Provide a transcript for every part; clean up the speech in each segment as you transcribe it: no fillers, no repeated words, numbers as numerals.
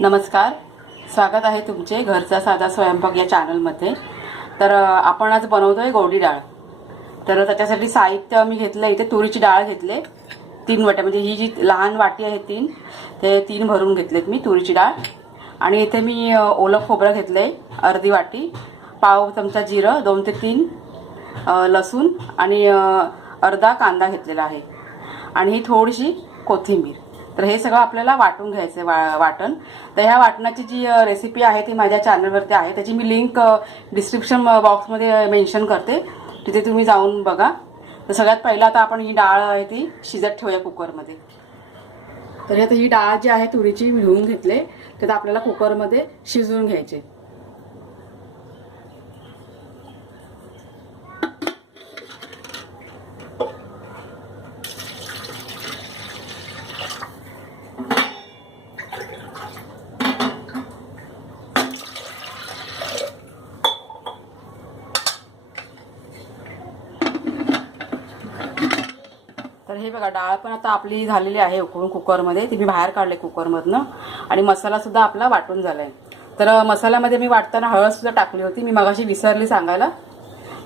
नमस्कार, स्वागत आहे तुमचे घरचा साधा स्वयंपाक या चॅनलमध्ये। तर आपण आज बनवतोय गोडी डाळ। तर त्याच्यासाठी साहित्य मी घेतलं, इथे तुरीची डाळ घेतले 3 वाट्या, म्हणजे ही जी लहान वाटी आहे 3 ते 3 भरून घेतलेत मी तुरीची डाळ। आणि इथे मी ओलं खोबरं घेतलंय अर्धी वाटी, पाव चमचा जिरं, 2 ते 3 लसूण आणि अर्धा कांदा घेतलेला आहे आणि ही थोडीशी कोथिंबीर। तर हे सगळं आपल्याला वाटून घ्यायचं वाटण। तर ह्या वाटणाची जी रेसिपी आहे ती माझ्या चॅनलवरती आहे, त्याची मी लिंक डिस्क्रिप्शन बॉक्समध्ये मेन्शन करते, तिथे तुम्ही जाऊन बघा। तर सगळ्यात पहिला आता आपण ही डाळ आहे ती शिजत ठेवूया कुकरमध्ये। तर आता ही डाळ जी आहे तुरीची मी धुवून घेतले, तर आपल्याला कुकरमध्ये शिजवून घ्यायचे। तर हे बघा, डाळ पण आता आपली झालेली आहे उकळून कुकरमध्ये, ती मी बाहेर काढले कुकरमधनं आणि मसाला सुद्धा आपला वाटून झालाय। तर मसाल्यामध्ये मी वाटताना हळद सुद्धा टाकली होती, मी मगाशी विसरली सांगायला।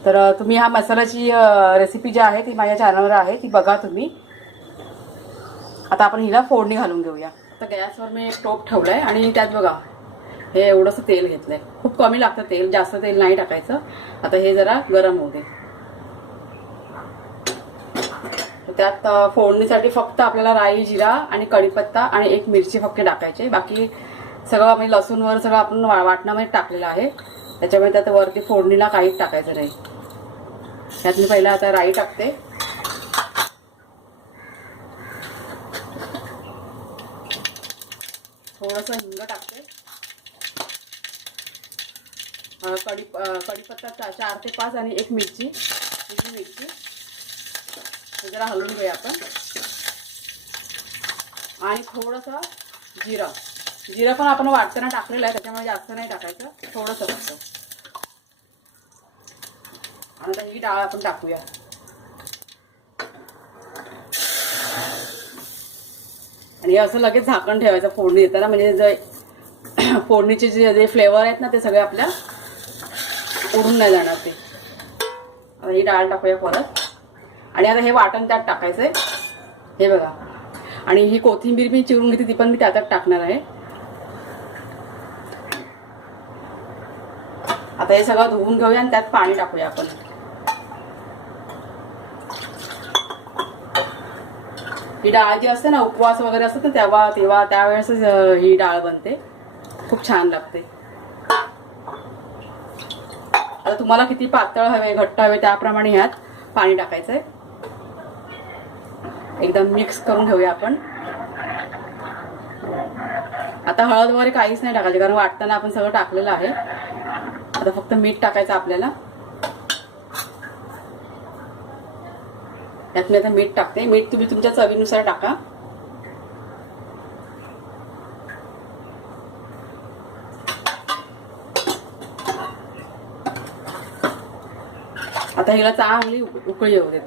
तर तुम्ही ह्या मसाल्याची रेसिपी जी आहे ती माझ्या चॅनलवर आहे, ती बघा तुम्ही। आता आपण हिला फोडणी घालून घेऊया। आता गॅसवर मी एक टोप ठेवलाय आणि त्यात बघा हे एवढंसं तेल घेतलंय, खूप कमी लागतं तेल, जास्त तेल नाही टाकायचं। आता हे जरा गरम होऊ दे। त्यात फोडणीसाठी फक्त आपल्याला राई, जिरा आणि कढीपत्ता आणि 1 मिरची फक्त टाकायचे, बाकी सगळं म्हणजे लसूण वर सगळं आपण वाटणामध्ये टाकलेलं आहे, त्याच्यामुळे त्यात वरती फोडणीला काहीच टाकायचं नाही। त्यात मी पहिला आता राई टाकते, थोडंसं हिंग टाकते, कढीपत्ता 4 ते 5 आणि 1 मिरची, हिरवी मिरची जरा हलवून घेऊया आपण। आणि थोडंसं जिरं पण आपण वाटताना टाकलेलं आहे, त्याच्यामुळे जास्त नाही टाकायचं, थोडंसं फक्त। आणि आता ही डाळ आपण टाकूया आणि असं लगेच झाकण ठेवायचं फोडणी देताना, म्हणजे जे फोडणीचे जे फ्लेवर आहेत ना ते सगळे आपल्या उडून नाही जाणार ते। आता ही डाळ टाकूया परत आणि आता हे वाटण त्यात टाकायचंय, हे बघा। आणि ही कोथिंबीर मी चिरून घेतली, ती पण मी त्यात टाकणार आहे। आता हे सगळं धुवून घेऊया आणि त्यात पाणी टाकूया आपण। ही डाळ जी असते ना, उपवास वगैरे असतात ना त्यावेळेस ही डाळ बनते, खूप छान लागते। आता तुम्हाला किती पातळ हवे, घट्ट हवे त्याप्रमाणे ह्यात पाणी टाकायचंय। एकदम मिक्स करून घेऊया आपण। आता हळद वगैरे काहीच नाही टाकायचे, कारण वाटताना आपण सगळं टाकलेलं आहे। आता फक्त मीठ टाकायचं आपल्याला। यात मी आता मीठ टाकते, मीठ तुम्ही तुमच्या चवीनुसार टाका। आता हिला चांगली उकळी येऊ देत,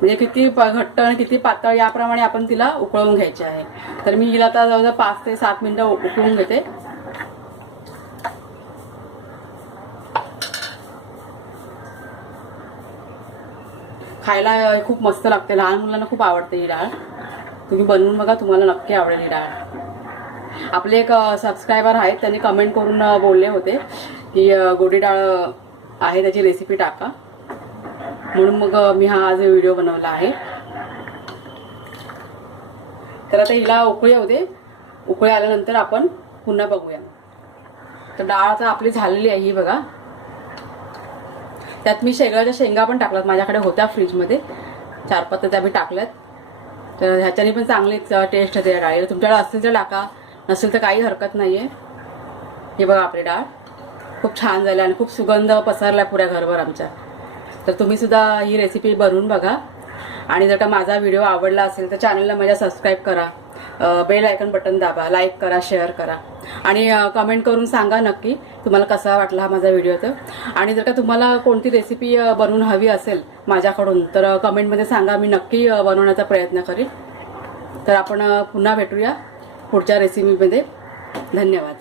म्हणजे किती घट्ट आणि किती पातळ याप्रमाणे आपण तिला उकळवून घ्यायची आहे। तर मी हिला आता जवळजवळ 5 ते 7 मिनिटं उकळून घेते। खायला खूप मस्त लागते, लहान मुलांना खूप आवडते ही डाळ। तुम्ही बनवून बघा, तुम्हाला नक्की आवडेल ही डाळ। आपले एक सबस्क्रायबर आहेत, त्यांनी कमेंट करून बोलले होते की गोडी डाळ आहे त्याची रेसिपी टाका, म्हणून मग मी हा आज व्हिडिओ बनवला आहे। तर आता हिला उकळी येऊ दे, उकळी आल्यानंतर आपण पुन्हा बघूया। तर डाळ आता आपली झालेली आहे ही बघा। त्यात मी शेंगाच्या शेंगा पण टाकल्यात, माझ्याकडे होत्या फ्रीजमध्ये 4-5 त्या मी टाकल्यात। तर ह्याच्याने पण चांगली टेस्ट येते या डाळीला। तुमच्याकडे असेल तर टाका, नसेल तर काही हरकत नाहीये। हे बघा आपली डाळ खूप छान झाली आणि खूप सुगंध पसरला पुऱ्या घरभर आमच्या। तर तुम्ही सुद्धा ही रेसिपी बनवून बघा आणि जर का माझा व्हिडिओ आवडला असेल तर चॅनलला माझ्या सबस्क्राईब करा, बेल आयकॉन बटन दाबा, लाईक करा, शेअर करा आणि कमेंट करून सांगा नक्की तुम्हाला कसा वाटला हा माझा व्हिडिओ। तर आणि जर का तुम्हाला कोणती रेसिपी बनवून हवी असेल माझ्याकडून तर कमेंटमध्ये सांगा, मी नक्की बनवण्याचा प्रयत्न करेन। तर आपण पुन्हा भेटूया पुढच्या रेसिपीमध्ये. धन्यवाद.